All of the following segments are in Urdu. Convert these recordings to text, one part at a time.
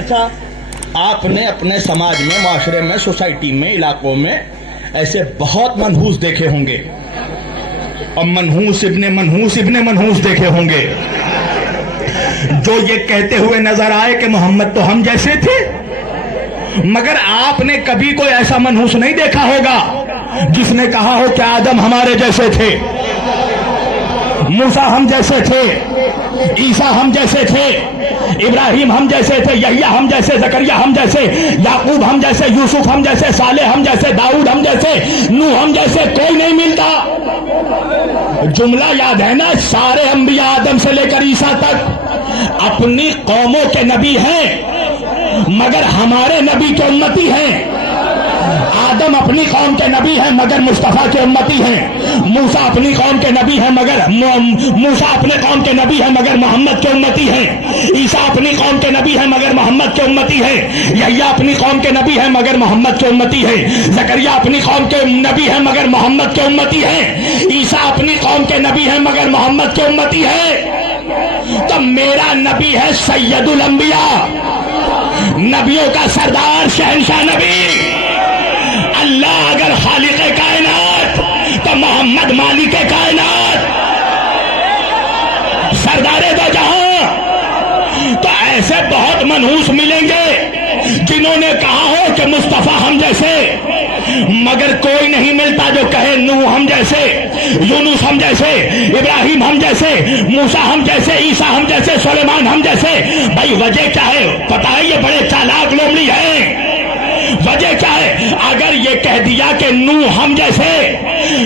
اچھا آپ نے اپنے سماج میں، معاشرے میں، سوسائٹی میں، علاقوں میں ایسے بہت منحوس دیکھے ہوں گے اور منحوس ابن منحوس دیکھے ہوں گے جو یہ کہتے ہوئے نظر آئے کہ محمد تو ہم جیسے تھے، مگر آپ نے کبھی کوئی ایسا منحوس نہیں دیکھا ہوگا جس نے کہا ہو کہ آدم ہمارے جیسے تھے، موسیٰ ہم جیسے تھے، عیسیٰ ہم جیسے تھے، ابراہیم ہم جیسے تھے، یحییٰ ہم جیسے، زکریا ہم جیسے، یعقوب ہم جیسے، یوسف ہم جیسے، صالح ہم جیسے، داؤد ہم جیسے، نوح ہم جیسے کوئی نہیں ملتا۔ جملہ یاد ہے نا، سارے انبیاء آدم سے لے کر عیسیٰ تک اپنی قوموں کے نبی ہیں، مگر ہمارے نبی کے امتی ہیں۔ آدم اپنی قوم کے نبی ہیں مگر مصطفیٰ کے امتی ہیں، موسیٰ اپنی قوم کے نبی ہیں مگر موسیٰ اپنے قوم کے نبی ہیں مگر محمد کے امتی ہیں، عیسیٰ اپنی قوم کے نبی ہیں مگر محمد کے امتی ہیں، یحییٰ اپنی قوم کے نبی ہیں مگر محمد کے امتی ہیں، زکریا اپنی قوم کے نبی ہیں مگر محمد کے امتی ہیں، عیسیٰ اپنی قوم کے نبی ہیں مگر محمد کے امتی ہیں۔ تو میرا نبی ہے سید الانبیاء، نبیوں کا سردار، شہنشاہ نبی۔ اللہ اگر خالق کائنات تو محمد مالک کائنات، سردار دو جہاں۔ تو ایسے بہت منحوس ملیں گے جنہوں نے کہا ہو کہ مصطفیٰ ہم جیسے، مگر کوئی نہیں ملتا جو کہے نوح ہم جیسے، یونس ہم جیسے، ابراہیم ہم جیسے، موسیٰ ہم جیسے، عیسیٰ ہم جیسے، سلیمان ہم جیسے۔ بھائی وجہ کیا ہے؟ پتہ ہے یہ بڑے چالاک لومڑی ہیں۔ وجہ کیا ہے؟ اگر یہ کہہ دیا کہ نوح ہم جیسے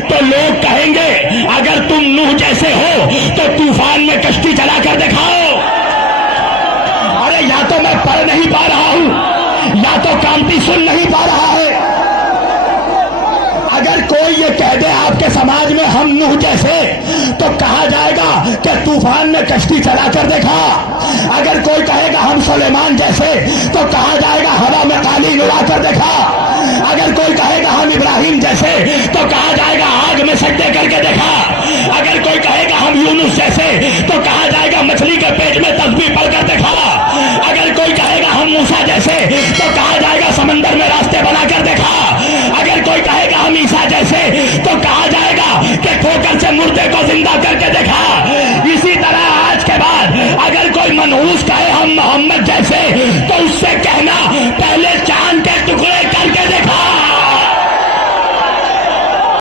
تو لوگ کہیں گے اگر تم نوح جیسے ہو تو طوفان میں کشتی چلا کر دکھاؤ۔ ارے یا تو میں پڑھ نہیں پا رہا ہوں یا تو کانتی سن نہیں پا رہا ہے۔ اگر کوئی یہ کہہ دے آپ کے سماج میں ہم نوح جیسے تو کہا جائے گا کہ طوفان میں کشتی چلا کر دیکھا۔ اگر کوئی کہے گا ہم سلیمان جیسے تو کہا جائے گا ہوا میں قالین اڑا کر دیکھا۔ اگر کوئی کہے گا ہم ابراہیم جیسے تو کہا جائے گا آگ میں سجدے کر کے دیکھا۔ اگر کوئی کہے گا ہم یونس جیسے تو کہا جائے گا مچھلی کے پیٹ میں تسبیح پڑھ کر دیکھا۔ اگر کوئی کہے گا ہم موسیٰ جیسے تو کہا جائے گا سمندر میں راستے بنا کر دیکھا۔ اگر کوئی کہے گا ہم عیسیٰ جیسے تو کہا جائے گا کہ ٹھوکر سے مردے کو زندہ کر کے دیکھا۔ اسی طرح آج کے بعد اگر کوئی منحوس کہے